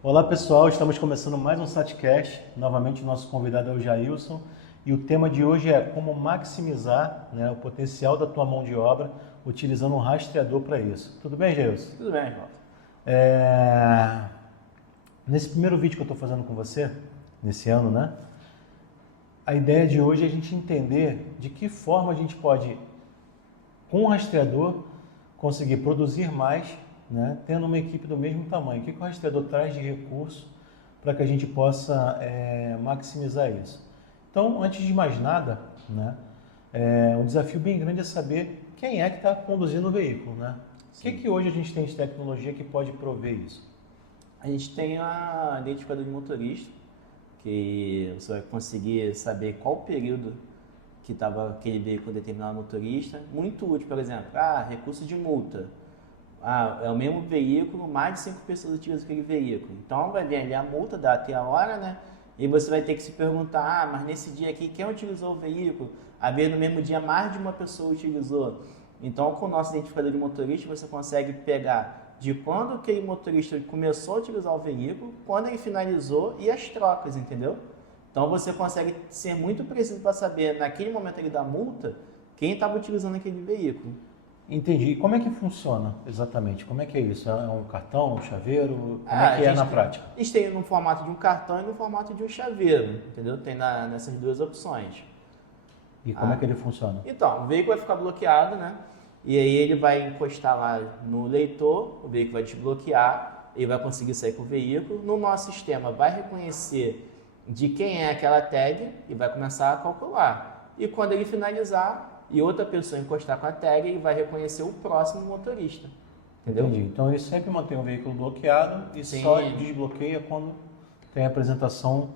Olá pessoal, estamos começando mais um SatCast. Novamente, o nosso convidado é o Jailson e o tema de hoje é como maximizar, o potencial da tua mão de obra utilizando um rastreador para isso. Tudo bem, Jailson? Tudo bem, João. É, Nesse primeiro vídeo que eu estou fazendo com você, nesse ano, a ideia de hoje é a gente entender de que forma a gente pode, com o rastreador, conseguir produzir mais, tendo uma equipe do mesmo tamanho. O que o rastreador traz de recurso para que a gente possa maximizar isso? Então, antes de mais nada, um desafio bem grande é saber quem é que está conduzindo o veículo. O que hoje a gente tem de tecnologia que pode prover isso? A gente tem a identificador de motorista, que você vai conseguir saber qual período que estava aquele veículo determinado motorista. Muito útil, por exemplo, recurso de multa. É o mesmo veículo, mais de 5 pessoas utilizam aquele veículo. Então vai vir ali a multa, data e a hora, E você vai ter que se perguntar, mas nesse dia aqui, quem utilizou o veículo? Às vezes no mesmo dia mais de uma pessoa utilizou. Então com o nosso identificador de motorista você consegue pegar de quando aquele motorista começou a utilizar o veículo, quando ele finalizou e as trocas, entendeu? Então você consegue ser muito preciso para saber, naquele momento ali da multa, quem estava utilizando aquele veículo. Entendi. E como é que funciona exatamente? Como é que é isso? É um cartão, um chaveiro? Como é que é na prática? A gente tem no formato de um cartão e no formato de um chaveiro, entendeu? Tem nessas duas opções. E como é que ele funciona? Então, o veículo vai ficar bloqueado, E aí ele vai encostar lá no leitor, o veículo vai desbloquear, ele vai conseguir sair com o veículo. No nosso sistema vai reconhecer de quem é aquela tag e vai começar a calcular. E quando ele finalizar e outra pessoa encostar com a tag, ele vai reconhecer o próximo motorista. Entendeu? Entendi. Então ele sempre mantém o veículo bloqueado e Sim. só desbloqueia quando tem a apresentação,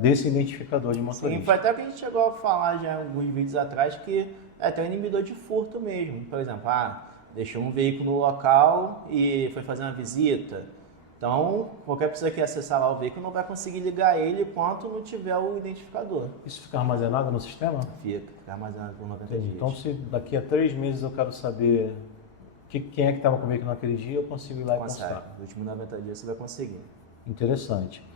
desse identificador de motorista. Sim, foi até o que a gente chegou a falar já em alguns vídeos atrás que é até um inibidor de furto mesmo. Por exemplo, deixou um veículo no local e foi fazer uma visita. Então, qualquer pessoa que acessar lá o veículo não vai conseguir ligar ele enquanto não tiver o identificador. Isso fica armazenado no sistema? Fica armazenado por 90 Entendi. dias. Então, se daqui a 3 meses eu quero saber quem é que estava com o veículo naquele dia, eu consigo ir lá e consultar. Nos últimos 90 dias você vai conseguir. Interessante.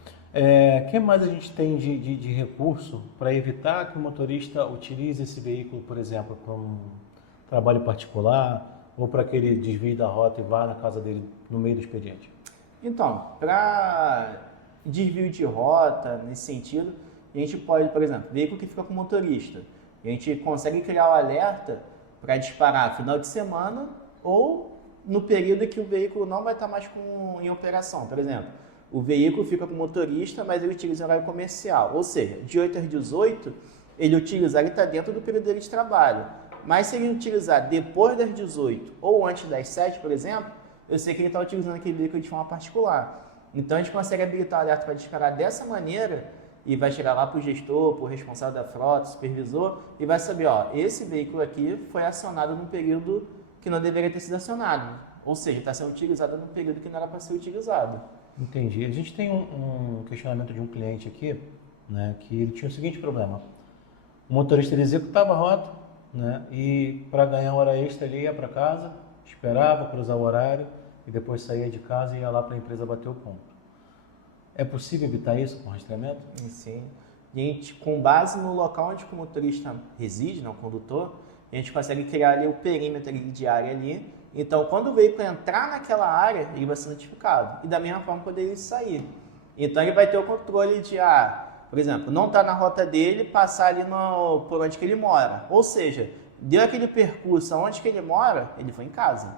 Que mais a gente tem de recurso para evitar que o motorista utilize esse veículo, por exemplo, para um trabalho particular ou para que ele desvie da rota e vá na casa dele no meio do expediente? Então, para desvio de rota, nesse sentido, a gente pode, por exemplo, veículo que fica com motorista, a gente consegue criar o alerta para disparar final de semana ou no período que o veículo não vai estar mais em operação. Por exemplo, o veículo fica com o motorista, mas ele utiliza horário comercial, ou seja, de 8 às 18, ele está dentro do período dele de trabalho. Mas se ele utilizar depois das 18 ou antes das 7, por exemplo, eu sei que ele está utilizando aquele veículo de forma particular. Então a gente consegue habilitar o alerta para disparar dessa maneira e vai chegar lá para o gestor, para o responsável da frota, supervisor, e vai saber, esse veículo aqui foi acionado num período que não deveria ter sido acionado. Ou seja, está sendo utilizado num período que não era para ser utilizado. Entendi. A gente tem um questionamento de um cliente aqui, que ele tinha o seguinte problema. O motorista ele executava a rota, e para ganhar hora extra ele ia para casa, esperava cruzar o horário e depois saía de casa e ia lá para a empresa bater o ponto. É possível evitar isso com rastreamento? Sim. A gente, com base no local onde o motorista reside, o condutor, a gente consegue criar ali o perímetro de área ali. Então, quando o veículo entrar naquela área, ele vai ser notificado. E da mesma forma, quando ele sair. Então, ele vai ter o controle de, por exemplo, não está na rota dele, passar ali por onde que ele mora. Ou seja, deu aquele percurso aonde que ele mora, ele foi em casa.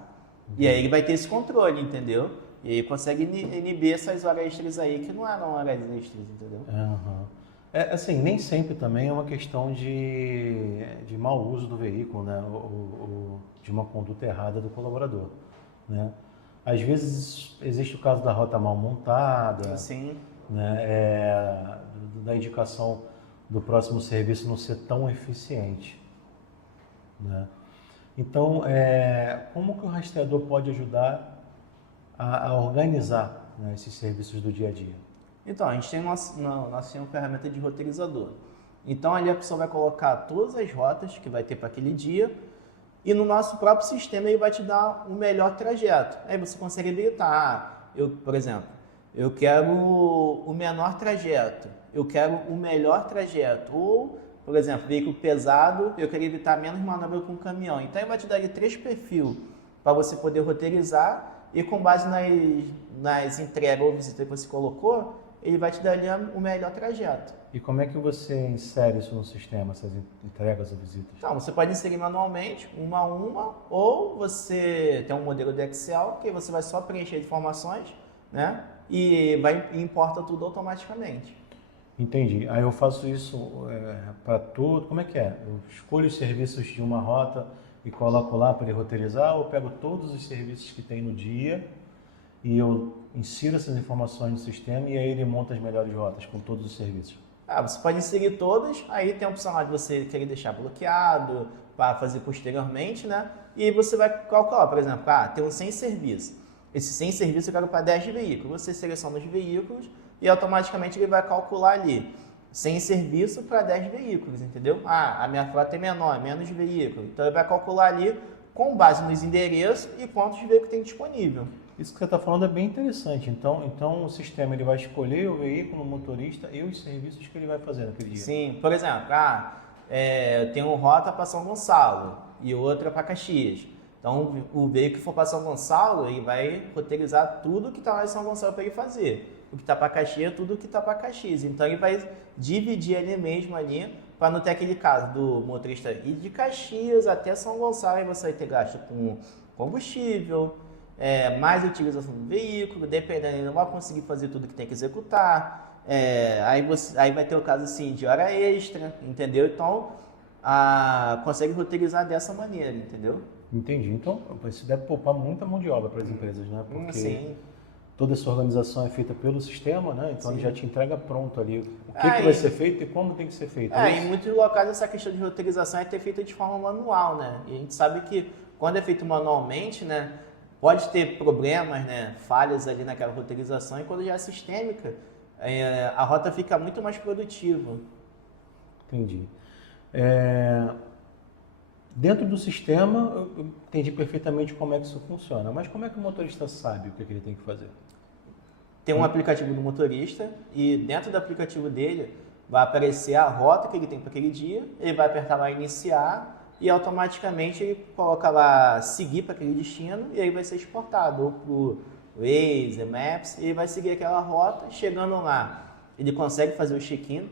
E aí ele vai ter esse controle, entendeu? E aí consegue inibir essas horas extras aí, que não eram horas extras, entendeu? Uhum. Assim, nem sempre também é uma questão de mau uso do veículo, ou de uma conduta errada do colaborador, Às vezes existe o caso da rota mal montada, Sim. Da indicação do próximo serviço não ser tão eficiente, Então, como que o rastreador pode ajudar a organizar, esses serviços do dia a dia? Então, a gente tem uma ferramenta de roteirizador. Então, ali a pessoa vai colocar todas as rotas que vai ter para aquele dia e no nosso próprio sistema ele vai te dar o melhor trajeto. Aí você consegue habilitar. Por exemplo, eu quero o menor trajeto, eu quero o melhor trajeto. Ou, por exemplo, veículo pesado, eu quero evitar menos manobra com o caminhão. Então, ele vai te dar ali 3 perfis para você poder roteirizar e com base nas entregas ou visitas que você colocou, ele vai te dar ali o melhor trajeto. E como é que você insere isso no sistema, essas entregas ou visitas? Então, você pode inserir manualmente, uma a uma, ou você tem um modelo de Excel que você vai só preencher informações, né? E importa tudo automaticamente. Entendi. Aí eu faço isso para tudo. Como é que é? Eu escolho os serviços de uma rota e coloco lá para ele roteirizar, ou eu pego todos os serviços que tem no dia e eu insiro essas informações no sistema e aí ele monta as melhores rotas com todos os serviços. Você pode inserir todos, aí tem a opção lá de você querer deixar bloqueado para fazer posteriormente, né? E aí você vai calcular, por exemplo, tem um 100 serviços. Esse 100 serviços eu quero para 10 veículos. Você seleciona os veículos e automaticamente ele vai calcular ali 100 serviços para 10 veículos, entendeu? A minha frota é menor, é menos veículos. Então ele vai calcular ali com base nos endereços e quantos veículos tem disponível. Isso que você está falando é bem interessante. Então o sistema ele vai escolher o veículo, o motorista e os serviços que ele vai fazer naquele dia. Sim, por exemplo, eu tenho rota para São Gonçalo e outra para Caxias. Então o veículo que for para São Gonçalo, ele vai roteirizar tudo que está lá em São Gonçalo para ele fazer. O que está para Caxias, tudo que está para Caxias. Então ele vai dividir ali mesmo ali, para não ter aquele caso do motorista ir de Caxias até São Gonçalo, e você vai ter gasto com combustível, mais utilização do veículo, dependendo, ele não vai conseguir fazer tudo que tem que executar. Aí vai ter o caso assim de hora extra, entendeu? Então consegue roteirizar dessa maneira, entendeu? Entendi. Então isso deve poupar muita mão de obra para as empresas, né? Porque Sim. toda essa organização é feita pelo sistema, né? Então Sim. ele já te entrega pronto ali o que vai ser feito e como tem que ser feito. Em muitos locais essa questão de roteirização é ter feita de forma manual, né? E a gente sabe que quando é feito manualmente, né, pode ter problemas, né, falhas ali naquela roteirização, e quando já é sistêmica, a rota fica muito mais produtiva. Entendi. Dentro do sistema, eu entendi perfeitamente como é que isso funciona, mas como é que o motorista sabe o que ele tem que fazer? Tem um aplicativo do motorista e dentro do aplicativo dele vai aparecer a rota que ele tem para aquele dia, ele vai apertar lá iniciar e automaticamente ele coloca lá seguir para aquele destino e aí vai ser exportado ou para o Waze, Maps, e ele vai seguir aquela rota. Chegando lá, ele consegue fazer o check-in.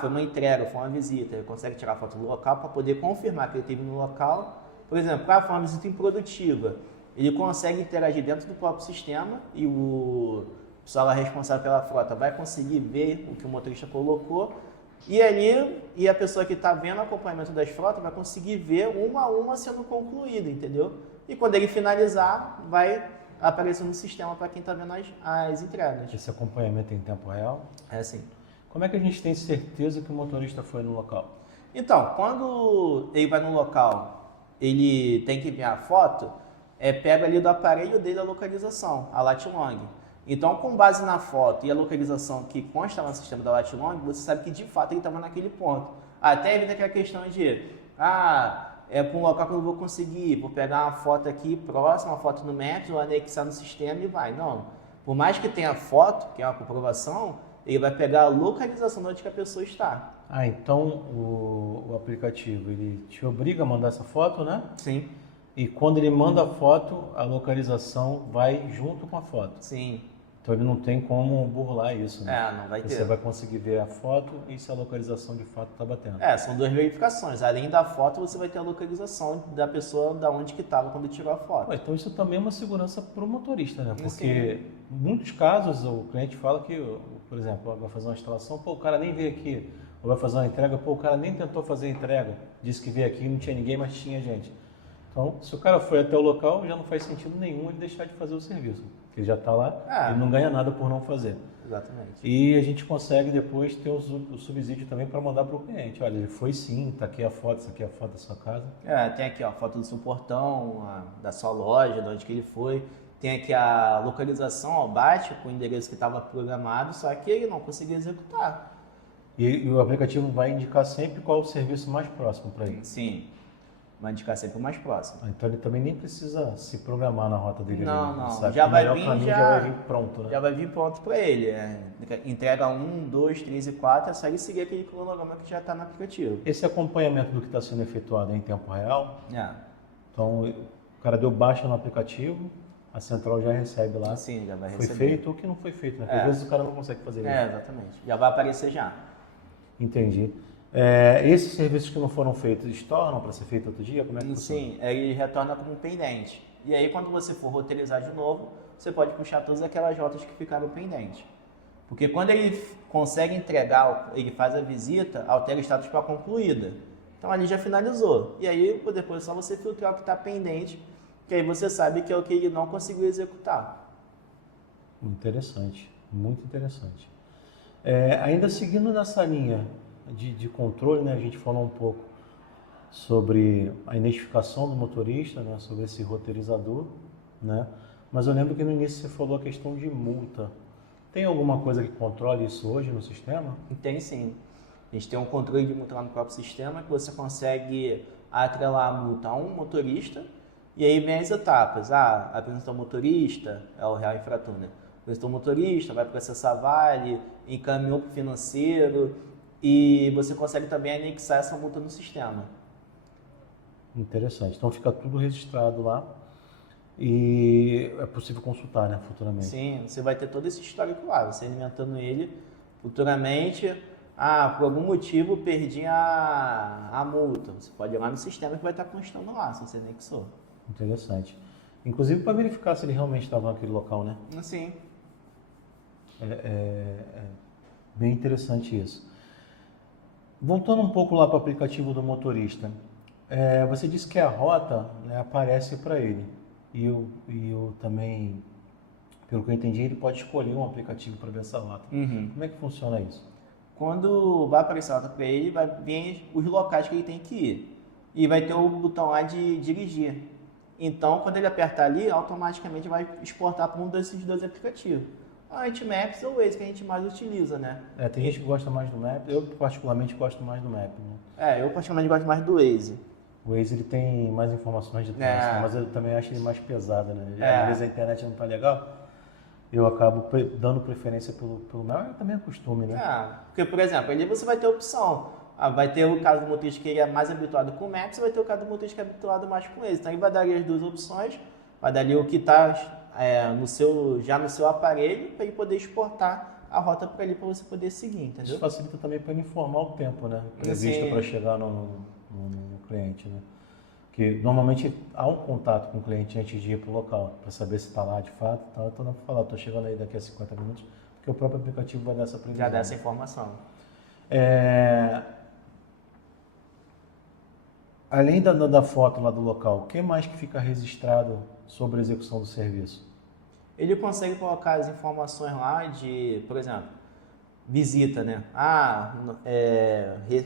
Foi uma entrega, foi uma visita, ele consegue tirar foto do local para poder confirmar que ele esteve no local. Por exemplo, foi uma visita improdutiva, ele consegue interagir dentro do próprio sistema e o pessoal responsável pela frota vai conseguir ver o que o motorista colocou. E ali, a pessoa que está vendo o acompanhamento das frotas vai conseguir ver uma a uma sendo concluída, entendeu? E quando ele finalizar, vai aparecer no sistema para quem está vendo as entregas. Esse acompanhamento em tempo real? É assim. Como é que a gente tem certeza que o motorista foi no local? Então, quando ele vai no local, ele tem que enviar a foto, pega ali do aparelho dele a localização, a lat long. Então, com base na foto e a localização que consta no sistema da lat long, você sabe que de fato ele estava naquele ponto. Até evita aquela questão de, é para um local que eu não vou conseguir, vou pegar uma foto aqui próxima, uma foto no Maps, vou anexar no sistema e vai. Não, por mais que tenha foto, que é uma comprovação, ele vai pegar a localização de onde que a pessoa está. Então o aplicativo ele te obriga a mandar essa foto, né? Sim. E quando ele manda a foto, a localização vai junto com a foto. Sim. Então ele não tem como burlar isso, né? Não vai ter. Você vai conseguir ver a foto e se a localização de fato está batendo. São 2 verificações. Além da foto, você vai ter a localização da pessoa da onde que estava quando tirou a foto. Então isso também é uma segurança para o motorista, né? Porque Sim. em muitos casos o cliente fala que, por exemplo, vai fazer uma instalação, o cara nem veio aqui. Ou vai fazer uma entrega, o cara nem tentou fazer a entrega. Disse que veio aqui e não tinha ninguém, mas tinha gente. Então, se o cara foi até o local, já não faz sentido nenhum ele deixar de fazer o serviço. Porque ele já está lá, ele não ganha nada por não fazer. Exatamente. E a gente consegue depois ter o subsídio também para mandar para o cliente. Olha, ele foi sim, está aqui a foto, isso aqui é a foto da sua casa. Tem aqui a foto do seu portão, da sua loja, de onde que ele foi. Tem aqui a localização, bate com o endereço que estava programado, só que ele não conseguiu executar. E o aplicativo vai indicar sempre qual é o serviço mais próximo para ele. Sim. vai indicar sempre o mais próximo. Então ele também nem precisa se programar na rota dele. Não, Ele não. sabe Já que o vai melhor vir, caminho já- já vai vir pronto, né? Já vai vir pronto para ele. Entrega 1, 2, 3 e 4, é só ele seguir aquele cronograma que já está no aplicativo. Esse acompanhamento do que está sendo efetuado é em tempo real. É, Então o cara deu baixa no aplicativo, a central já recebe lá. assim, já vai Foi receber. feito ou que não foi feito, né? Porque às vezes o cara não consegue fazer isso. Exatamente. Já vai aparecer já. Entendi. Esses serviços que não foram feitos, eles tornam para ser feito outro dia? Como é que funciona? Sim, ele retorna como pendente. E aí, quando você for roteirizar de novo, você pode puxar todas aquelas rotas que ficaram pendentes. Porque quando ele consegue entregar, ele faz a visita, altera o status para concluída. Então, ali já finalizou. E aí, depois é só você filtrar o que está pendente, que aí você sabe que é o que ele não conseguiu executar. Interessante, muito interessante. Ainda seguindo nessa linha de controle, né, a gente falou um pouco sobre a identificação do motorista, né, sobre esse roteirizador, né? Mas eu lembro que no início você falou a questão de multa. Tem alguma coisa que controle isso hoje no sistema? Tem sim. A gente tem um controle de multa lá no próprio sistema que você consegue atrelar a multa a um motorista e aí vem as etapas. Apresentou o motorista, é o real infrator, né? Apresentou o motorista, vai processar vale, encaminhou para o financeiro e você consegue também anexar essa multa no sistema. Interessante. Então fica tudo registrado lá e é possível consultar, né, futuramente. Sim, você vai ter todo esse histórico lá, você alimentando ele futuramente. Por algum motivo perdi a multa. Você pode ir lá no sistema que vai estar constando lá, se você anexou. Interessante. Inclusive para verificar se ele realmente estava naquele local, né? Sim. Bem interessante isso. Voltando um pouco lá para o aplicativo do motorista, você disse que a rota, né, aparece para ele. E eu também, pelo que eu entendi, ele pode escolher um aplicativo para ver essa rota. Como é que funciona isso? Quando vai aparecer a rota para ele, vai vir os locais que ele tem que ir. E vai ter o botão lá de dirigir. Então, quando ele apertar ali, automaticamente vai exportar para um desses dois aplicativos. A Maps ou o Waze que a gente mais utiliza, né? Tem gente que gosta mais do Map, eu particularmente gosto mais do Map, né? Eu particularmente gosto mais do Waze. O Waze ele tem mais informações de trânsito, mas eu também acho ele mais pesado, né? Às vezes a internet não tá legal, eu acabo dando preferência pelo Map, também é costume, né? Porque, por exemplo, ali você vai ter opção. Vai ter o caso do motorista que ele é mais habituado com o Maps e vai ter o caso do motorista que é habituado mais com Waze. Então ele vai dar ali as duas opções, vai dar ali o que está já no seu aparelho para ele poder exportar a rota para ali para você poder seguir, entendeu? Isso facilita também para ele informar o tempo, né? Previsto para chegar no cliente, né? Porque normalmente há um contato com o cliente antes de ir para o local, para saber se está lá de fato. Então eu não vou falar, estou chegando aí daqui a 50 minutos, porque o próprio aplicativo vai dar essa previsão. Já dá essa informação. Além da foto lá do local, o que mais que fica registrado sobre a execução do serviço? Ele consegue colocar as informações lá de, por exemplo, visita, né?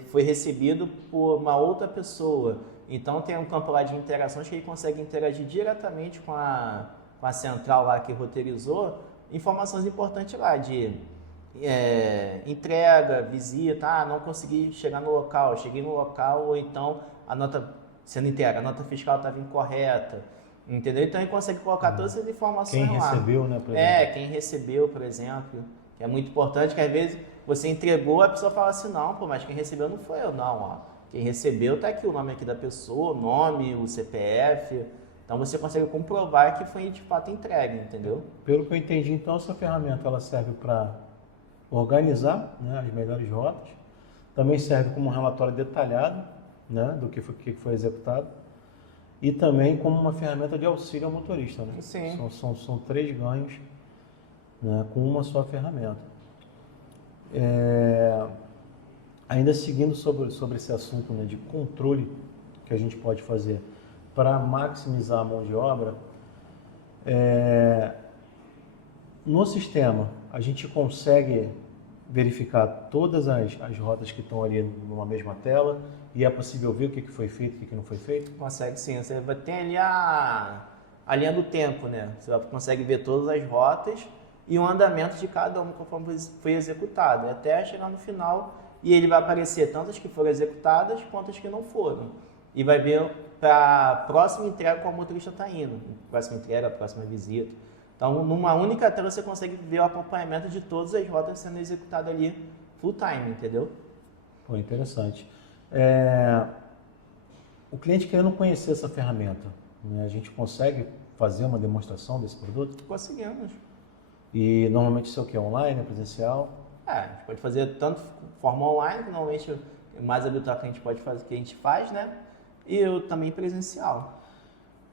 Foi recebido por uma outra pessoa. Então tem um campo lá de interações que ele consegue interagir diretamente com a central lá que roteirizou, informações importantes lá de entrega, visita, não consegui chegar no local, cheguei no local, ou então a nota sendo entregue, a nota fiscal estava incorreta, entendeu? Então ele consegue colocar todas essas informações lá. Quem recebeu, né, por exemplo. Quem recebeu, por exemplo, que é muito importante, que às vezes você entregou, a pessoa fala assim, não, mas quem recebeu não foi eu, não, quem recebeu tá aqui o nome aqui da pessoa, o nome, o CPF, então você consegue comprovar que foi de fato entregue, entendeu? Foi que eu entendi, então essa ferramenta ela serve para organizar, né, as melhores rotas, também serve como um relatório detalhado, né, do que foi executado, e também como uma ferramenta de auxílio ao motorista, né? Sim. São 3 ganhos, né, com uma só ferramenta. Ainda seguindo sobre esse assunto, né, de controle que a gente pode fazer para maximizar a mão de obra, no sistema a gente consegue verificar todas as rotas que estão ali numa mesma tela e é possível ver o que foi feito e o que não foi feito? Consegue sim, você vai ter ali a linha do tempo, né? Você consegue ver todas as rotas e o andamento de cada uma conforme foi executado, até chegar no final e ele vai aparecer tanto as que foram executadas quanto as que não foram. e vai ver para a próxima entrega qual motorista está indo. Próxima entrega, próxima visita. Então, numa única tela você consegue ver o acompanhamento de todas as rotas sendo executadas ali full time, entendeu? Pô, interessante. O cliente querendo conhecer essa ferramenta, né, a gente consegue fazer uma demonstração desse produto? Conseguimos. E normalmente isso é o quê? Online, presencial? A gente pode fazer tanto forma online, que normalmente é mais habitual que a gente pode fazer, que a gente faz, né? E eu também presencial.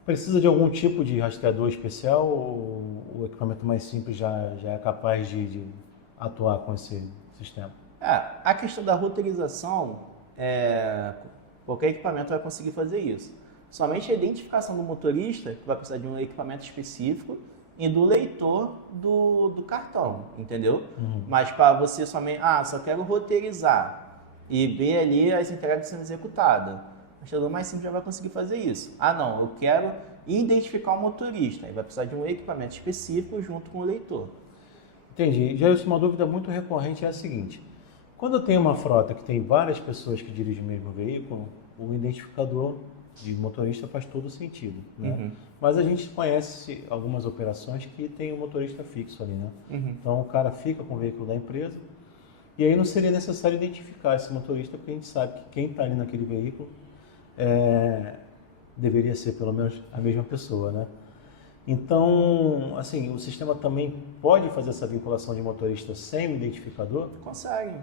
Precisa de algum tipo de rastreador especial ou o equipamento mais simples já é capaz de atuar com esse sistema? A questão da roteirização, qualquer equipamento vai conseguir fazer isso. Somente a identificação do motorista, que vai precisar de um equipamento específico, e do leitor do cartão, entendeu? Mas para você somente, só quero roteirizar e ver ali as entregas sendo executadas. O rastreador mais simples já vai conseguir fazer isso. Não, eu quero identificar o motorista. Aí vai precisar de um equipamento específico junto com o leitor. Entendi. Já uma dúvida muito recorrente é a seguinte. Quando eu tenho uma frota que tem várias pessoas que dirigem o mesmo veículo, o identificador de motorista faz todo sentido, né? Mas a gente conhece algumas operações que tem um motorista fixo ali, né? Então o cara fica com o veículo da empresa e aí não seria necessário identificar esse motorista porque a gente sabe que quem está ali naquele veículo deveria ser pelo menos a mesma pessoa, né? Então, assim, o sistema também pode fazer essa vinculação de motorista sem o identificador? Consegue.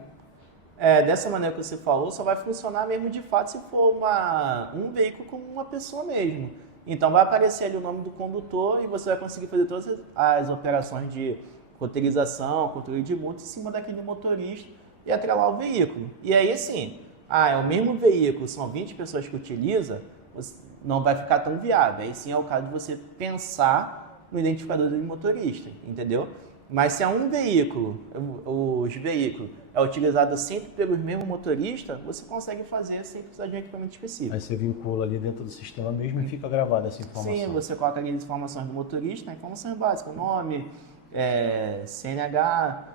Dessa maneira que você falou, só vai funcionar mesmo de fato se for um veículo com uma pessoa mesmo. Então vai aparecer ali o nome do condutor e você vai conseguir fazer todas as operações de roteirização, controle de multa em cima daquele motorista e atrelar o veículo. E aí assim, é o mesmo veículo, são 20 pessoas que utiliza, não vai ficar tão viável. Aí sim é o caso de você pensar no identificador do motorista, entendeu? Mas se é um veículo, os veículos é utilizado sempre pelos mesmos motoristas, você consegue fazer sem precisar de um equipamento específico. Aí você vincula ali dentro do sistema mesmo e fica gravada essa informação. Sim, você coloca ali as informações do motorista, informações básicas, nome, CNH,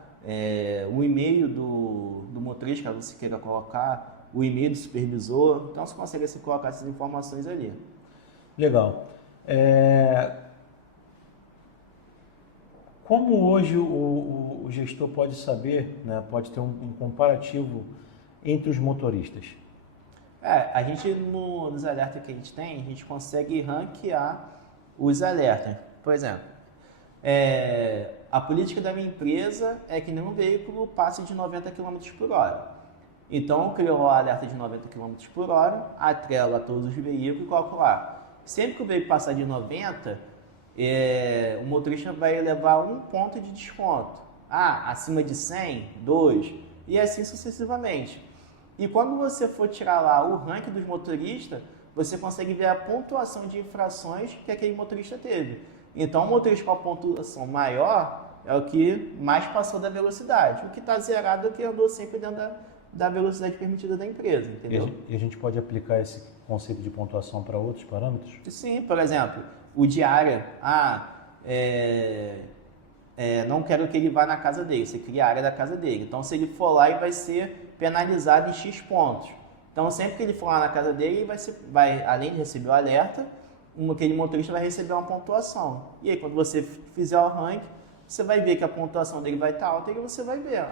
o e-mail do motorista, caso você queira colocar, o e-mail do supervisor. Então você consegue colocar essas informações ali. Legal. Como hoje o gestor pode saber, né, pode ter um comparativo entre os motoristas? A gente, nos alertas que a gente tem, a gente consegue ranquear os alertas. Por exemplo, a política da minha empresa é que nenhum veículo passe de 90 km por hora. Então, criou o alerta de 90 km por hora, atrela todos os veículos e coloca lá. Sempre que o veículo passar de 90, o motorista vai levar 1 ponto de desconto. Acima de 100, 2, e assim sucessivamente. E quando você for tirar lá o ranking dos motoristas, você consegue ver a pontuação de infrações que aquele motorista teve. Então, o motorista com a pontuação maior é o que mais passou da velocidade. O que está zerado é o que andou sempre dentro da velocidade permitida da empresa, entendeu? E a gente pode aplicar esse conceito de pontuação para outros parâmetros? Sim, por exemplo, o diária. Não quero que ele vá na casa dele, você cria a área da casa dele. Então, se ele for lá, ele vai ser penalizado em X pontos. Então, sempre que ele for lá na casa dele, vai além de receber o alerta, aquele motorista vai receber uma pontuação. E aí, quando você fizer o ranking, você vai ver que a pontuação dele vai estar alta e você vai ver.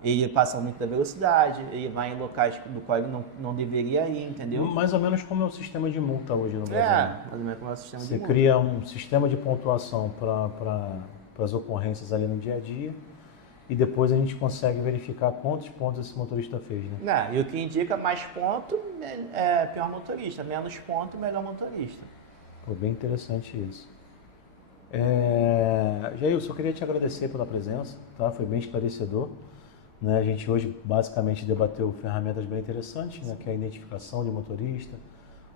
Ele passa muito da velocidade, ele vai em locais do qual ele não deveria ir, entendeu? Mais ou menos como é o sistema de multa hoje no Brasil. Mais ou menos como é o sistema de multa. Você cria um sistema de pontuação para as ocorrências ali no dia a dia e depois a gente consegue verificar quantos pontos esse motorista fez, né? E o que indica mais ponto é pior motorista, menos ponto, melhor motorista. Pô, bem interessante isso. Jailson, eu queria te agradecer pela presença, tá? Foi bem esclarecedor. Né? A gente hoje basicamente debateu ferramentas bem interessantes, né? Que é a identificação de motorista,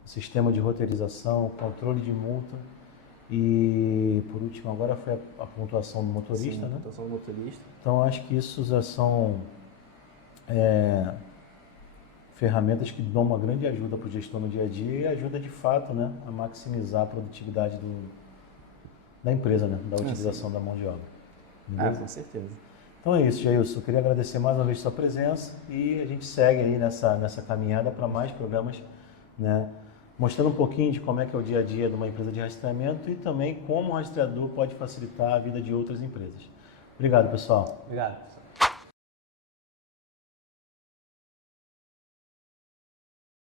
o sistema de roteirização, controle de multa e, por último, agora foi a pontuação do motorista. Sim, né? A pontuação do motorista. Então, acho que isso já são ferramentas que dão uma grande ajuda para o gestor no dia a dia e ajuda, de fato, né, a maximizar a produtividade da empresa, né? Da utilização da mão de obra. Beleza? Com certeza. Então é isso, Jailson. Eu queria agradecer mais uma vez a sua presença e a gente segue aí nessa caminhada para mais programas, né, mostrando um pouquinho de como é que é o dia a dia de uma empresa de rastreamento e também como o rastreador pode facilitar a vida de outras empresas. Obrigado, pessoal. Obrigado.